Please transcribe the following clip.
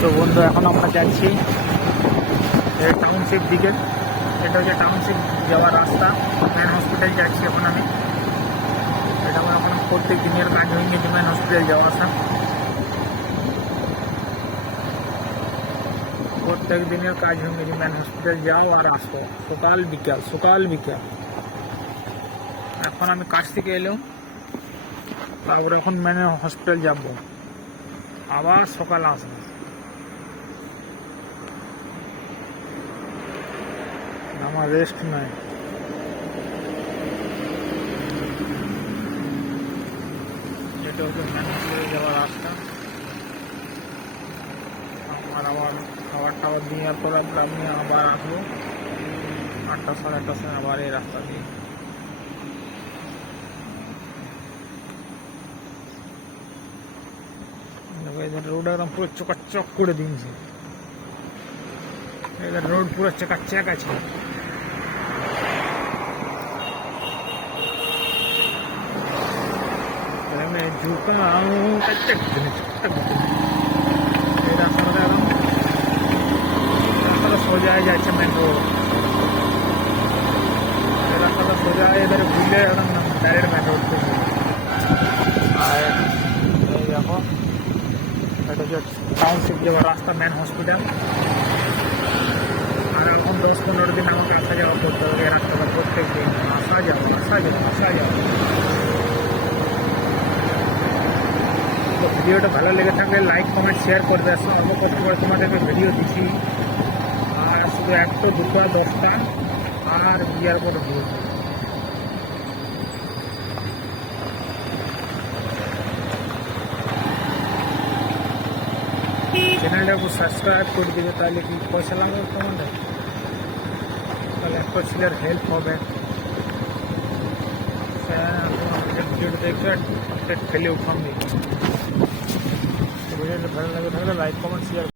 তো বন্ধু এখন আমরা যাচ্ছি টাউনশিপ দিকে। এটা হচ্ছে টাউনশিপ যাওয়ার রাস্তা, মেন হসপিটাল যাচ্ছি এখন আমি। এটা আমার এখন প্রত্যেক দিনের কাজ হয়ে গেছে, মেন হসপিটাল যাওয়া আসা প্রত্যেক দিনের কাজ হয়ে গেছে। মেন হসপিটাল যাও আর আসো, সকাল বিকাল। এখন আমি কাজ থেকে এলাম, তারপর এখন মেন হসপিটাল যাব, আবার সকাল আসবো। আমার রেস্ট নাই। এটা হচ্ছে মেন হসপিটাল যাওয়ার রাস্তা। আবার খাবার দিয়ে পর আমি আবার আসবো 8টা সাড়ে 8টার সময় আবার এই রাস্তা দিয়ে। রোড একদম পুরো চকাচক করে দিয়েছে, এদের রোড পুরো চকাচক আছে। এই রাস্তাটা সোজা যাচ্ছে মেন রোড। এই রাস্তাটা সোজা এদের ঘুরলে একদম ডাইরেক্ট মেন রোড করবে। আর এই দেখো, এটা হচ্ছে টাউনশিপ যাওয়ার রাস্তা, মেন হসপিটাল। আর এখন 10-15 দিন আমাকে আসা যাওয়া করতে হবে এই রাস্তাটা, প্রত্যেক দিন আসা যাওয়া। তো ভিডিওটা ভালো লেগে থাকলে লাইক কমেন্ট শেয়ার করবে। আসলে অল্প কষ্ট করে তোমাদেরকে ভিডিও দিচ্ছি, আর শুধু 1টা 2টা 10টা আর বিয়ার করে ভিউ। চ্যানেলটাকে সাবস্ক্রাইব করে দিবে, তাহলে কি পয়সা লাগবে তোমাদের, তাহলে একটা ছেলের হেল্প হবে। ভিডিওটা দেখে একটা ফেলে উঠান দিই। ভিডিওটা ভালো লাগে থাকলে লাইক কমেন্ট শেয়ার।